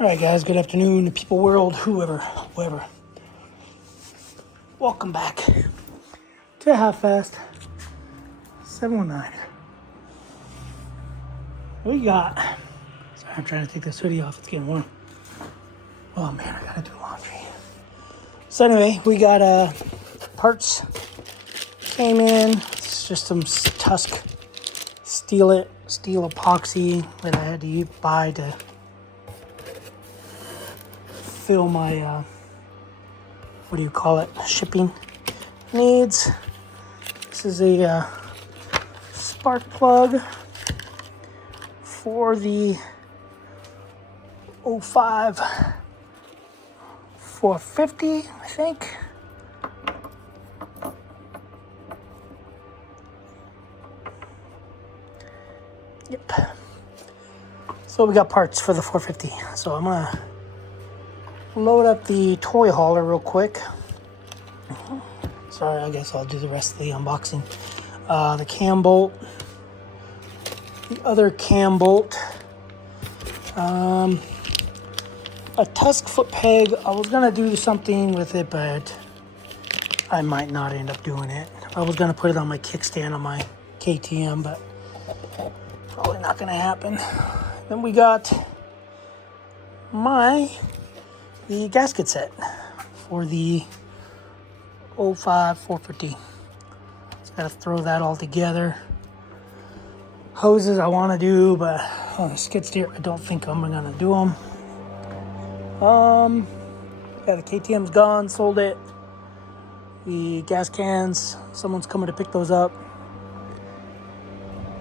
All right, guys, good afternoon, the people world, whoever. Welcome back to Half Fast 719. What we got? Sorry, I'm trying to take this hoodie off. It's getting warm. Oh, man, I got to do laundry. So anyway, we got parts came in. It's just some Tusk steel epoxy that I had to buy to fill my, shipping needs. This is a spark plug for the 05 450, I think. Yep. So we got parts for the 450. So I'm gonna load up the toy hauler real quick. Sorry, I guess I'll do the rest of the unboxing. The cam bolt, the other cam bolt, a Tusk foot peg. I was gonna do something with it, but I might not end up doing it. I was gonna put it on my kickstand on my KTM, but probably not gonna happen. Then we got the gasket set for the 05 450. Just gotta throw that all together. Hoses I want to do, but on the skid steer I don't think I'm gonna do them. Yeah, the KTM's gone, sold it. The gas cans, someone's coming to pick those up.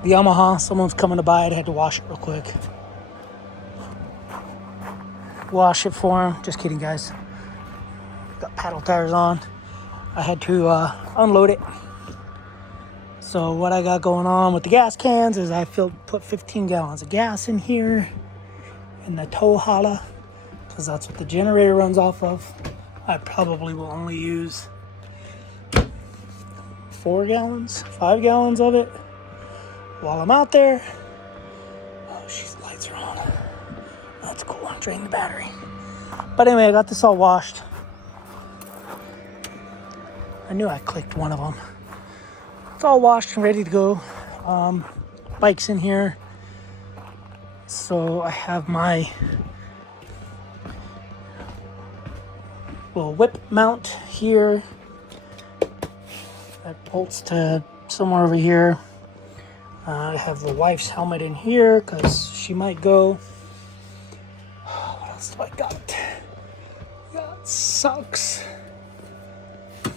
The Yamaha, someone's coming to buy it. I had to wash it real quick. Wash it for him. Just kidding, guys. Got paddle tires on. I had to unload it. So what I got going on with the gas cans is I put 15 gallons of gas in here in the tow holla, because that's what the generator runs off of. I probably will only use 5 gallons of it while I'm out there. Oh, the lights are on. That's cool. Drain the battery. But anyway, I got this all washed. I knew I clicked one of them. It's all washed and ready to go. Bike's in here. So I have my little whip mount here. That bolts to somewhere over here. I have the wife's helmet in here because she might go. What else do I got? Got socks.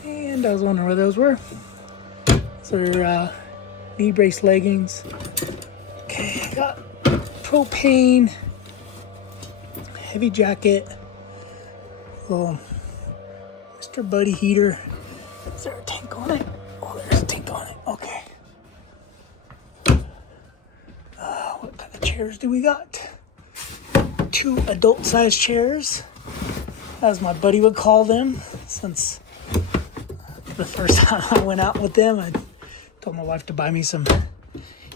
And I was wondering where those were. Those are knee brace leggings. Okay, I got propane, heavy jacket, little Mr. Buddy heater. Is there a tank on it? Oh, there's a tank on it. Okay. What kind of chairs do we got? 2 adult-sized chairs, as my buddy would call them, since the first time I went out with them, I told my wife to buy me some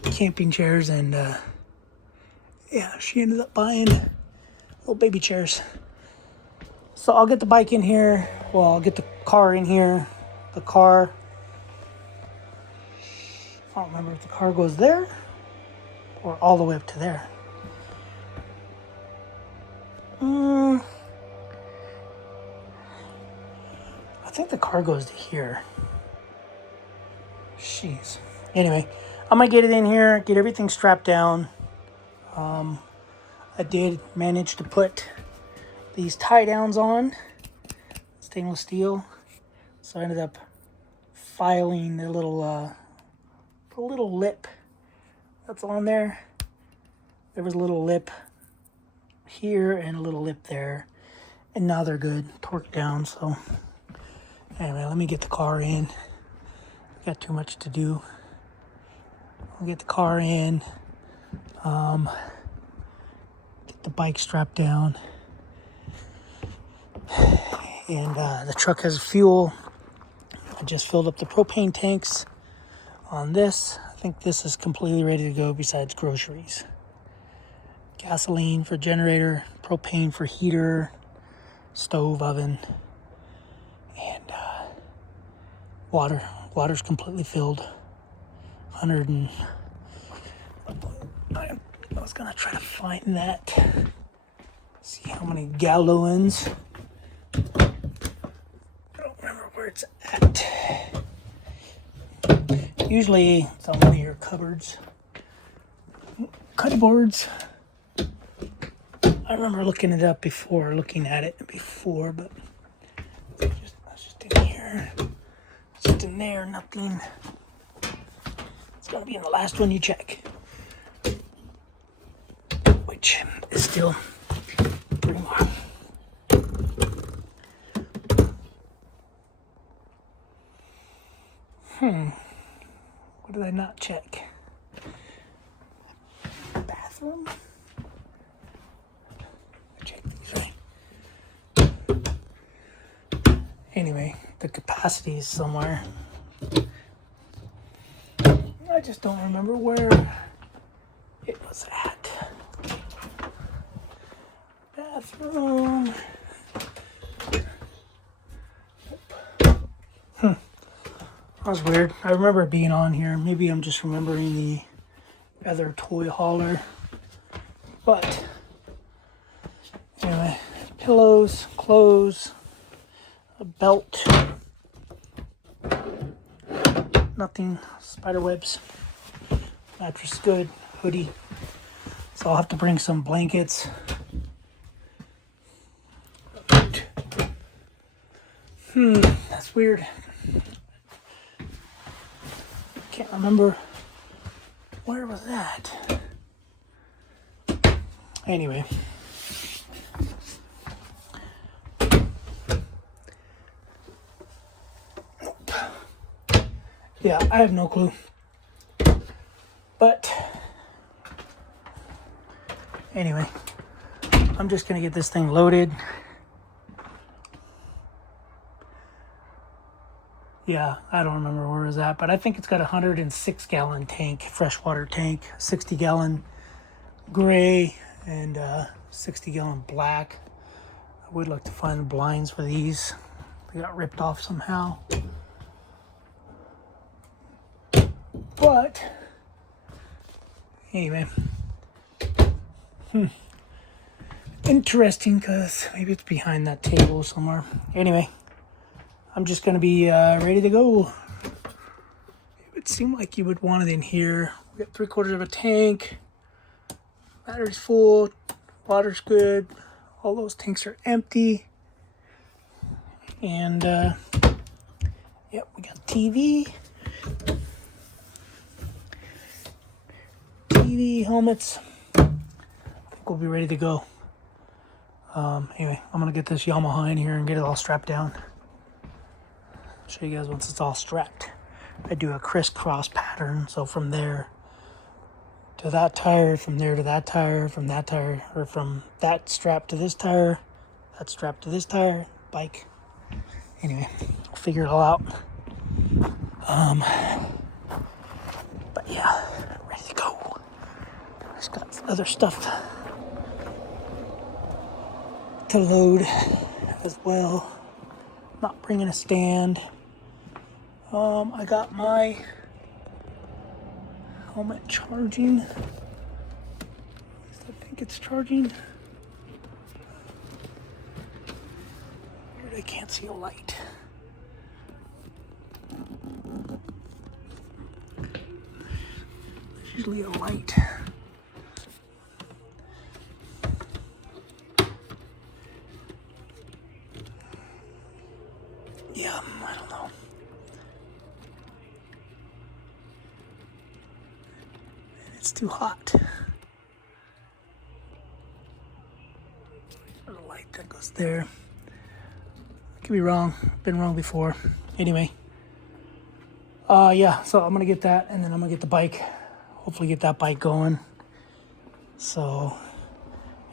camping chairs, and yeah, she ended up buying little baby chairs. So I'll get the bike in here. Well, I'll get the car in here. The car, I don't remember if the car goes there or all the way up to there. I think the car goes to here. Jeez. Anyway, I'm gonna get it in here, get everything strapped down. I did manage to put these tie downs on, stainless steel. So I ended up filing the little lip that's on there. There was a little lip here and a little lip there, and now they're good, torqued down. So anyway, let me get the car in. Got too much to do. I'll get the car in, get the bike strapped down, and the truck has fuel. I just filled up the propane tanks on this. I think this is completely ready to go besides groceries. gasoline for generator, propane for heater, stove, oven, and water. Water's completely filled. 100 and I was gonna try to find that. See how many gallons. I don't remember where it's at. Usually it's on one of your cupboards. Cutboards. I remember looking at it before, but it's just in here. It's just in there, nothing. It's gonna be in the last one you check. Which is still pretty long. What did I not check? Bathroom? Check these, right? Anyway, the capacity is somewhere. I just don't remember where it was at. Bathroom. That was weird. I remember it being on here. Maybe I'm just remembering the other toy hauler. But anyway, pillows, clothes, a belt, nothing, spider webs, mattress good, hoodie. So I'll have to bring some blankets. That's weird. Can't remember where was that. Anyway. Yeah, I have no clue. But anyway, I'm just gonna get this thing loaded. Yeah, I don't remember where it was at, but I think it's got a 106 gallon tank, freshwater tank, 60 gallon gray, and 60 gallon black. I would like to find the blinds for these. They got ripped off somehow. But anyway, interesting, because maybe it's behind that table somewhere. Anyway, I'm just going to be ready to go. It would seem like you would want it in here. We got 3/4 of a tank. Battery's full. Water's good. All those tanks are empty. And, yep, we got TV. TV, helmets. I think we'll be ready to go. Anyway, I'm going to get this Yamaha in here and get it all strapped down. Show you guys once it's all strapped. I do a crisscross pattern, so from there to that tire, from there to that tire, from that tire, or from that strap to this tire, that strap to this tire, bike. Anyway, I'll figure it all out. But yeah, ready to go. Just got other stuff to load as well. Not bringing a stand. I got my helmet charging. I think it's charging. Weird, I can't see a light. There's usually a light. Yeah, I don't know. It's too hot. There's a light that goes there. Could be wrong. Been wrong before. Anyway. Yeah, so I'm gonna get that, and then I'm gonna get the bike. Hopefully get that bike going. So,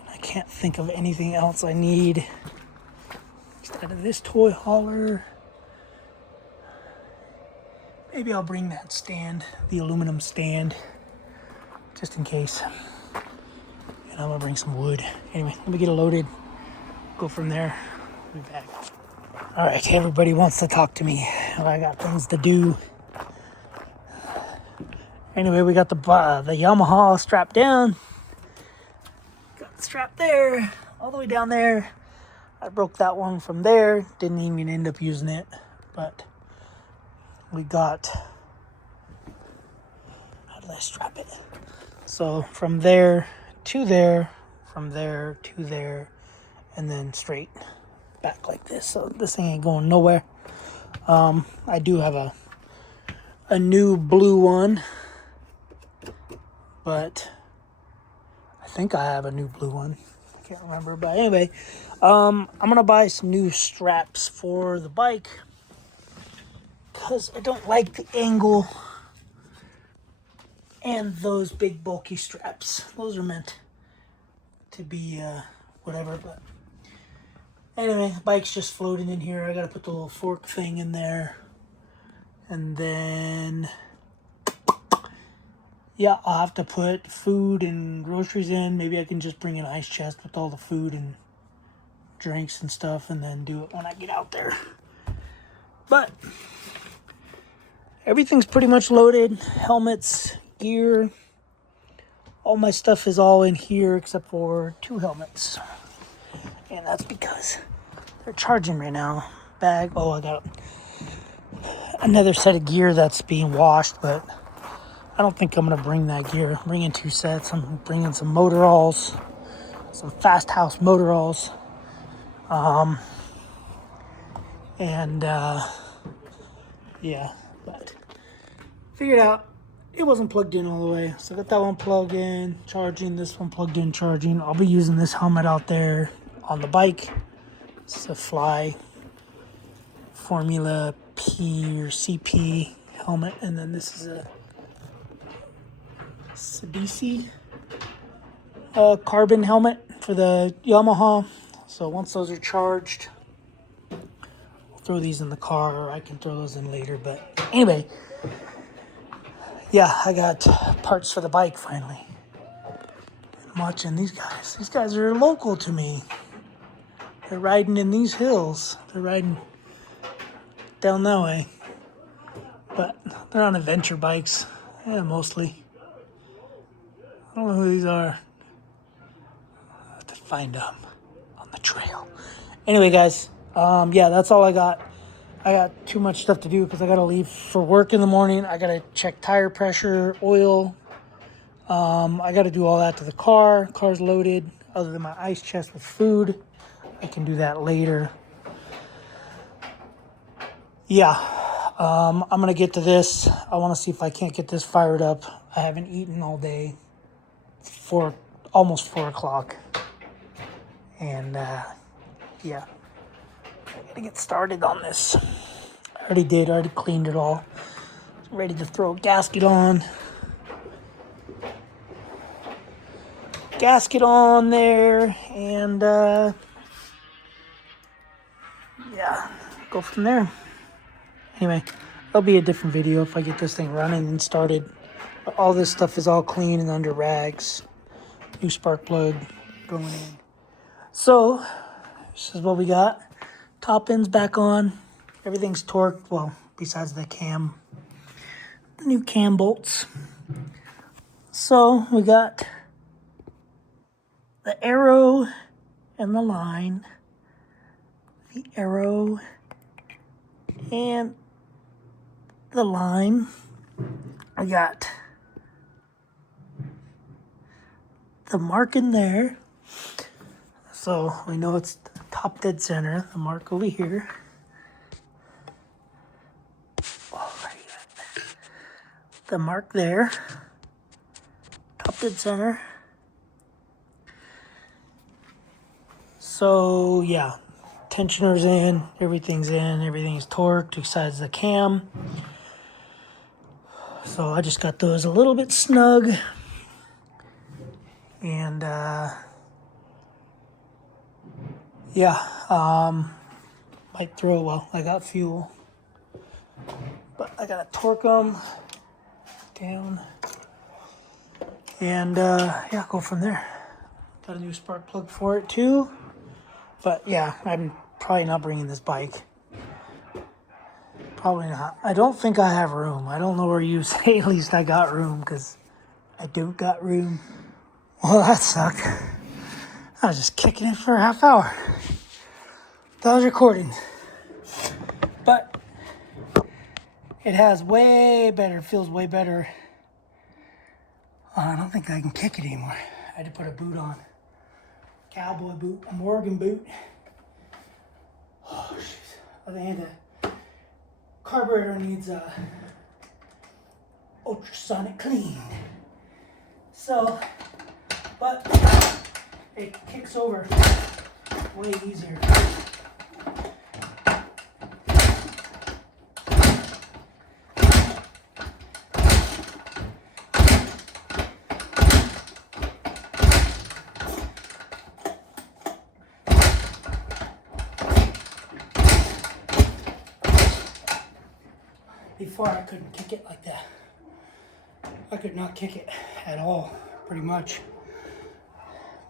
I can't think of anything else I need. Just out of this toy hauler. Maybe I'll bring that stand, the aluminum stand, just in case. And I'm gonna bring some wood. Anyway, let me get it loaded. Go from there. Be back. All right, everybody wants to talk to me. I got things to do. Anyway, we got the Yamaha strapped down. Got the strap there, all the way down there. I broke that one from there. Didn't even end up using it, but we got, how did I strap it? So from there to there, from there to there, and then straight back like this. So this thing ain't going nowhere. I do have a new blue one, but I think I have a new blue one. I can't remember, but anyway, I'm gonna buy some new straps for the bike because I don't like the angle and those big bulky straps. Those are meant to be whatever, but anyway, the bike's just floating in here. I gotta put the little fork thing in there, and then yeah, I'll have to put food and groceries in. Maybe I can just bring an ice chest with all the food and drinks and stuff, and then do it when I get out there. But everything's pretty much loaded. Helmets, gear, all my stuff is all in here except for 2 helmets. And that's because they're charging right now. Bag, oh, I got another set of gear that's being washed, but I don't think I'm going to bring that gear. I'm bringing 2 sets. I'm bringing some motoralls, some Fast House motoralls. Yeah, but figured out it wasn't plugged in all the way. So I got that one plugged in, charging, this one plugged in, charging. I'll be using this helmet out there on the bike. It's a Fly Formula P or CP helmet, and then this is a Sidisi carbon helmet for the Yamaha. So once those are charged, I'll throw these in the car, or I can throw those in later. But anyway, yeah, I got parts for the bike finally. I'm watching these guys. These guys are local to me. They're riding in these hills. They're riding down that way. But they're on adventure bikes. Yeah, mostly. I don't know who these are. I have to find them on the trail. Anyway, guys, yeah, that's all I got. I got too much stuff to do because I got to leave for work in the morning. I got to check tire pressure, oil. I got to do all that to the car. Car's loaded, other than my ice chest with food. I can do that later. Yeah, I'm going to get to this. I want to see if I can't get this fired up. I haven't eaten all day. It's almost 4 o'clock. And, yeah, I got to get started on this. I already did. I already cleaned it all. Ready to throw a gasket on. Gasket on there. And, yeah, go from there. Anyway, there'll be a different video if I get this thing running and started. But all this stuff is all clean and under rags. New spark plug going in. So, this is what we got. Top end's back on. Everything's torqued. Well, besides the cam. The new cam bolts. So, we got the arrow and the line. The arrow and the line. I got the mark in there. So we know it's top dead center. The mark over here. Oh, right. The mark there. Top dead center. So yeah, tensioner's in, everything's torqued besides the cam. So I just got those a little bit snug. And yeah, might throw, well, I got fuel, but I gotta torque them down and yeah, go from there. Got a new spark plug for it too. But yeah, I'm probably not bringing this bike. Probably not. I don't think I have room. I don't know where you say at least I got room, because I don't got room. Well, that sucked. I was just kicking it for a half hour. That was recording. But it has way better, feels way better. I don't think I can kick it anymore. I had to put a boot on. Cowboy boot, a Morgan boot. Oh, shit. I think the carburetor needs a ultrasonic clean. So, but it kicks over way easier. Before I couldn't kick it like that. I could not kick it at all, pretty much.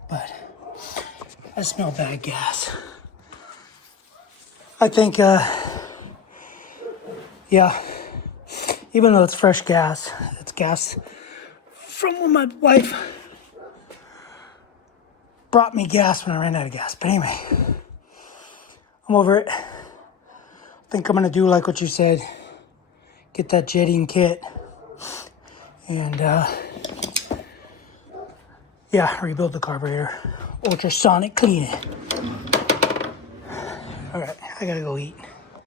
But I smell bad gas. I think, yeah, even though it's fresh gas, it's gas from when my wife brought me gas when I ran out of gas. But anyway, I'm over it. I think I'm gonna do like what you said. Get that jetting kit and yeah, rebuild the carburetor. Ultrasonic clean it. All right, I gotta go eat.